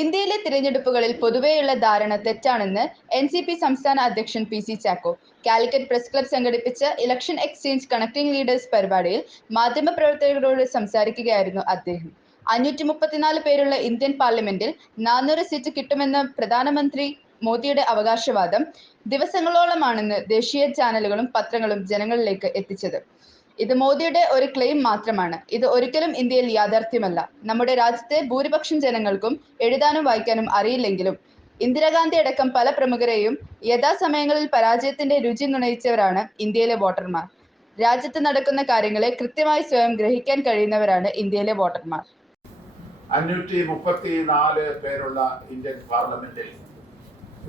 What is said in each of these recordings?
ഇന്ത്യയിലെ തിരഞ്ഞെടുപ്പുകളിൽ പൊതുവെയുള്ള ധാരണ തെറ്റാണെന്ന് എൻ സി പി സംസ്ഥാന അധ്യക്ഷൻ P C Chacko. Calicut press club സംഘടിപ്പിച്ച ഇലക്ഷൻ എക്സ്ചേഞ്ച് കണക്ടിംഗ് ലീഡേഴ്സ് പരിപാടിയിൽ മാധ്യമപ്രവർത്തകരോട് സംസാരിക്കുകയായിരുന്നു അദ്ദേഹം. അഞ്ഞൂറ്റി മുപ്പത്തിനാല് പേരുള്ള ഇന്ത്യൻ പാർലമെന്റിൽ നാനൂറ് സീറ്റ് കിട്ടുമെന്ന പ്രധാനമന്ത്രി മോദിയുടെ അവകാശവാദം ദിവസങ്ങളോളമാണെന്ന് ദേശീയ ചാനലുകളും പത്രങ്ങളും ജനങ്ങളിലേക്ക് എത്തിച്ചത്. ഇത് മോദിയുടെ ഒരു ക്ലെയിം മാത്രമാണ്. ഇത് ഒരിക്കലും ഇന്ത്യയിൽ യാഥാർത്ഥ്യമല്ല. നമ്മുടെ രാജ്യത്തെ ഭൂരിപക്ഷം ജനങ്ങൾക്കും എഴുതാനും വായിക്കാനും അറിയില്ലെങ്കിലും ഇന്ദിരാഗാന്ധി അടക്കം പല പ്രമുഖരെയും യഥാസമയങ്ങളിൽ പരാജയത്തിന്റെ രുചി നുണയിച്ചവരാണ് ഇന്ത്യയിലെ വോട്ടർമാർ. രാജ്യത്ത് നടക്കുന്ന കാര്യങ്ങളെ കൃത്യമായി സ്വയം ഗ്രഹിക്കാൻ കഴിയുന്നവരാണ് ഇന്ത്യയിലെ വോട്ടർമാർ. അഞ്ഞൂറ്റി മുപ്പത്തി നാല് പേരുള്ള ഇന്ത്യൻ പാർലമെന്റിൽ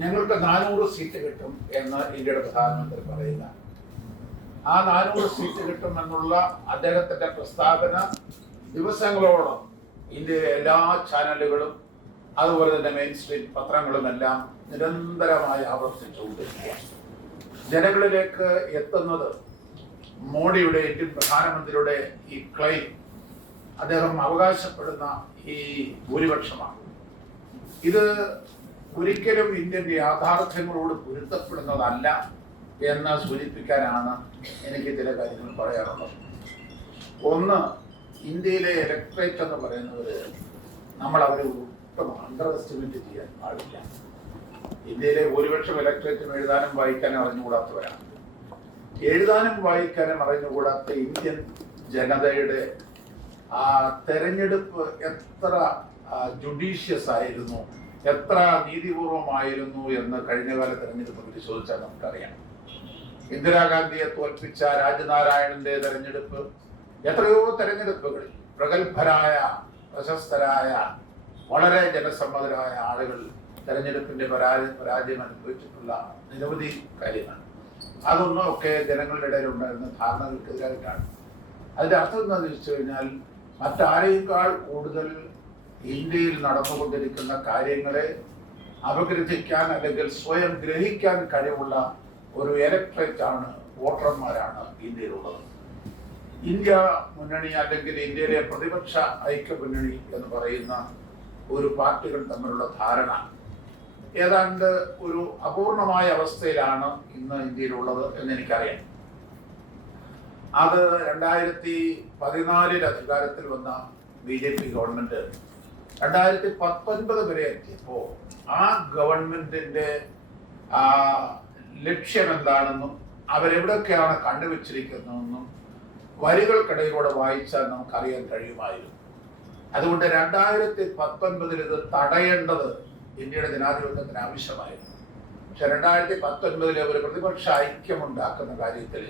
ഞങ്ങൾക്ക് നാനൂറ് സീറ്റ് കിട്ടും എന്ന് ഇന്ത്യയുടെ പ്രധാനമന്ത്രി പറയുക ആ നാനൂറ് സീറ്റ് കിട്ടുമെന്നുള്ള അദ്ദേഹത്തിന്റെ പ്രസ്താവന ദിവസങ്ങളോളം ഇന്ത്യയിലെ എല്ലാ ചാനലുകളും അതുപോലെ തന്നെ മെയിൻ സ്ട്രീം പത്രങ്ങളും എല്ലാം നിരന്തരമായി ആവർത്തിച്ചുകൊണ്ടിരിക്കുക ജനങ്ങളിലേക്ക് എത്തുന്നത് മോഡിയുടെ ഇന്ത്യൻ പ്രധാനമന്ത്രിയുടെ ഈ ക്ലെയിം അദ്ദേഹം അവകാശപ്പെടുന്ന ഈ ഭൂരിപക്ഷമാണ്. ഇത് ഒരിക്കലും ഇന്ത്യൻ യാഥാർത്ഥ്യങ്ങളോട് പൊരുത്തപ്പെടുന്നതല്ല. എന്ന് സൂചിപ്പിക്കാനാണ് എനിക്ക് ചില കാര്യങ്ങൾ പറയാറുള്ളത് ഒന്ന് ഇന്ത്യയിലെ ഇലക്ട്രേറ്റ് എന്ന് പറയുന്നവര് നമ്മൾ അവരെ ഒട്ടും അണ്ടർ എസ്റ്റിമേറ്റ് ചെയ്യാൻ പാടില്ല. ഇന്ത്യയിലെ ഭൂരിപക്ഷം ഇലക്ട്രേറ്റും എഴുതാനും വായിക്കാനും അറിഞ്ഞുകൂടാത്തവരാണ്. എഴുതാനും വായിക്കാനും അറിഞ്ഞുകൂടാത്ത ഇന്ത്യൻ ജനതയുടെ ആ തെരഞ്ഞെടുപ്പ് എത്ര ജുഡീഷ്യസ് ആയിരുന്നു എത്ര നീതിപൂർവമായിരുന്നു എന്ന് കഴിഞ്ഞകാല തെരഞ്ഞെടുപ്പ് പരിശോധിച്ചാൽ നമുക്കറിയാം. ഇന്ദിരാഗാന്ധിയെ തോൽപ്പിച്ച രാജനാരായണന്റെ തെരഞ്ഞെടുപ്പ് എത്രയോ തെരഞ്ഞെടുപ്പുകളിൽ പ്രഗത്ഭരായ പ്രശസ്തരായ വളരെ ജനസമ്മതരായ ആളുകൾ തെരഞ്ഞെടുപ്പിന്റെ പരാജയ പരാജയം അനുഭവിച്ചിട്ടുള്ള നിരവധി കാര്യങ്ങൾ. അതൊന്നും ഒക്കെ ജനങ്ങളുടെ ഇടയിൽ ഉണ്ടായിരുന്ന ധാരണകൾക്കെതിരായിട്ടാണ് അതിന്റെ അർത്ഥം എന്താണെന്ന് ചോദിച്ചു കഴിഞ്ഞാൽ മറ്റാരേക്കാൾ കൂടുതൽ ഇന്ത്യയിൽ നടന്നുകൊണ്ടിരിക്കുന്ന കാര്യങ്ങളെ അപഗ്രഥിക്കാൻ അല്ലെങ്കിൽ സ്വയം ഗ്രഹിക്കാൻ കഴിവുള്ള ഒരു ആണ് വോട്ടർമാരാണ് ഇന്ത്യയിലുള്ളത്. ഇന്ത്യ മുന്നണി അല്ലെങ്കിൽ ഇന്ത്യയിലെ പ്രതിപക്ഷ ഐക്യ മുന്നണി എന്ന് പറയുന്ന ഒരു പാർട്ടികൾ തമ്മിലുള്ള ധാരണ ഏതാണ്ട് ഒരു അപൂർണമായ അവസ്ഥയിലാണ് ഇന്ന് ഇന്ത്യയിലുള്ളത് എന്ന് എനിക്കറിയാം അത് രണ്ടായിരത്തി പതിനാലിൽ അധികാരത്തിൽ വന്ന ബി ജെ പി ഗവൺമെന്റ് രണ്ടായിരത്തി പത്തൊൻപത് വരെ എത്തിയപ്പോ ആ ഗവൺമെന്റിന്റെ ലക്ഷ്യം എന്താണെന്നും അവരെവിടൊക്കെയാണ് കണ്ടുവച്ചിരിക്കുന്നതെന്നും വരികൾക്കിടയിലൂടെ വായിച്ചാൽ നമുക്കറിയാൻ കഴിയുമായിരുന്നു. അതുകൊണ്ട് രണ്ടായിരത്തി പത്തൊൻപതിൽ ഇത് തടയേണ്ടത് ഇന്ത്യയുടെ ജനാധിപത്യത്തിന് ആവശ്യമായിരുന്നു. പക്ഷെ രണ്ടായിരത്തി പത്തൊൻപതിലെ ഒരു പ്രതിപക്ഷ ഐക്യമുണ്ടാക്കുന്ന കാര്യത്തിൽ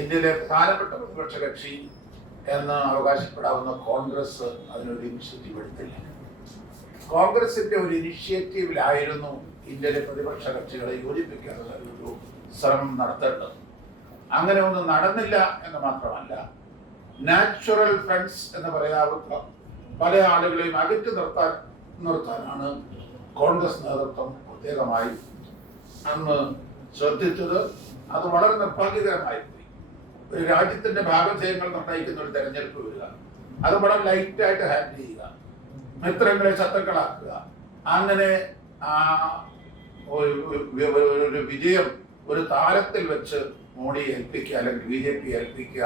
ഇന്ത്യയിലെ പ്രധാനപ്പെട്ട പ്രതിപക്ഷ കക്ഷി എന്ന് അവകാശപ്പെടാവുന്ന കോൺഗ്രസ് അതിനൊരു ഇനിഷ്യേറ്റീവ് എടുത്തില്ല. കോൺഗ്രസിന്റെ ഒരു ഇനിഷ്യേറ്റീവിലായിരുന്നു ഇന്ത്യയിലെ പ്രതിപക്ഷ കക്ഷികളെ യോജിപ്പിക്കാനുള്ള ഒരു ശ്രമം നടത്തേണ്ടത് അങ്ങനെ ഒന്നും നടന്നില്ല എന്ന് മാത്രമല്ല നാച്ചുറൽ ഫ്രണ്ട്സ് എന്ന് പറയാവുന്ന പല ആളുകളെയും അകറ്റി നിർത്താൻ നിർത്താനാണ് കോൺഗ്രസ് നേതൃത്വം പ്രത്യേകമായി അന്ന് ശ്രദ്ധിച്ചത്. അത് വളരെ നിർഭാഗ്യകരമായി ഒരു രാജ്യത്തിന്റെ ഭാഗധേയങ്ങൾ നിർണയിക്കുന്ന ഒരു തെരഞ്ഞെടുപ്പ് വരിക അത് വളരെ ലൈറ്റായിട്ട് ഹാൻഡിൽ ചെയ്യുക മിത്രങ്ങളെ ശത്രുക്കളാക്കുക അങ്ങനെ ഒരു വിജയം ഒരു താരത്തിൽ വെച്ച് മോഡി ഏൽപ്പിക്കുക അല്ലെങ്കിൽ ബി ജെ പി ഏൽപ്പിക്കുക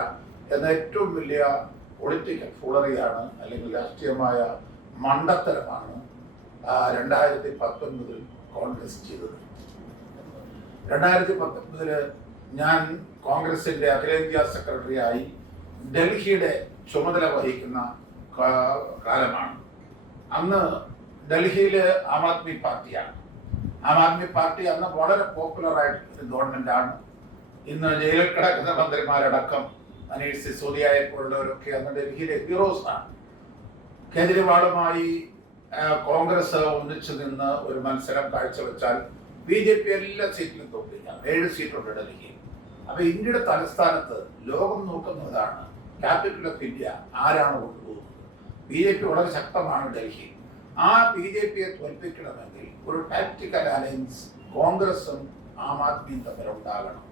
എന്ന ഏറ്റവും വലിയ പൊളിറ്റിക്കൽ ഫൂളറിയാണ് അല്ലെങ്കിൽ രാഷ്ട്രീയമായ മണ്ടത്തരമാണ് രണ്ടായിരത്തി പത്തൊൻപതിൽ കോൺഗ്രസ് ചെയ്തത്. രണ്ടായിരത്തി പത്തൊൻപതിൽ ഞാൻ കോൺഗ്രസിന്റെ അഖിലേന്ത്യാ സെക്രട്ടറിയായി ഡൽഹിയുടെ ചുമതല വഹിക്കുന്ന കാലമാണ്. അന്ന് ഡൽഹിയിൽ ആം ആദ്മി പാർട്ടിയാണ്. ആം ആദ്മി പാർട്ടി അന്ന് വളരെ പോപ്പുലർ ആയിട്ടുള്ള ഗവൺമെന്റ് ആണ്. ഇന്ന് ജയിലിൽ കിടക്കുന്ന മന്ത്രിമാരടക്കം അനീഷ് സിസോദിയായപ്പോഴുള്ളവരൊക്കെ അന്ന് ഡൽഹിയിലെ ഹീറോസ് ആണ്. കേജ്രിവാളുമായി കോൺഗ്രസ് ഒന്നിച്ചു നിന്ന് ഒരു മത്സരം കാഴ്ചവെച്ചാൽ ബി ജെ പി എല്ലാ സീറ്റിലും തോൽപ്പിക്കാം ഏഴ് സീറ്റുണ്ട് ഡൽഹിയിൽ. അപ്പൊ ഇന്ത്യയുടെ തലസ്ഥാനത്ത് ലോകം നോക്കുന്നതാണ് ക്യാപിറ്റൽ ഓഫ് ഇന്ത്യ ആരാണ് കൊണ്ടുപോകുന്നത് ബി ജെ പി വളരെ ശക്തമാണ് ഡൽഹി. ആ ബി ജെ പിയെ തോൽപ്പിക്കണമെങ്കിൽ ഒരു ടാക്ടിക്കൽ അലയൻസ് കോൺഗ്രസും ആം ആദ്മിയും തമ്മിൽ ഉണ്ടാകണം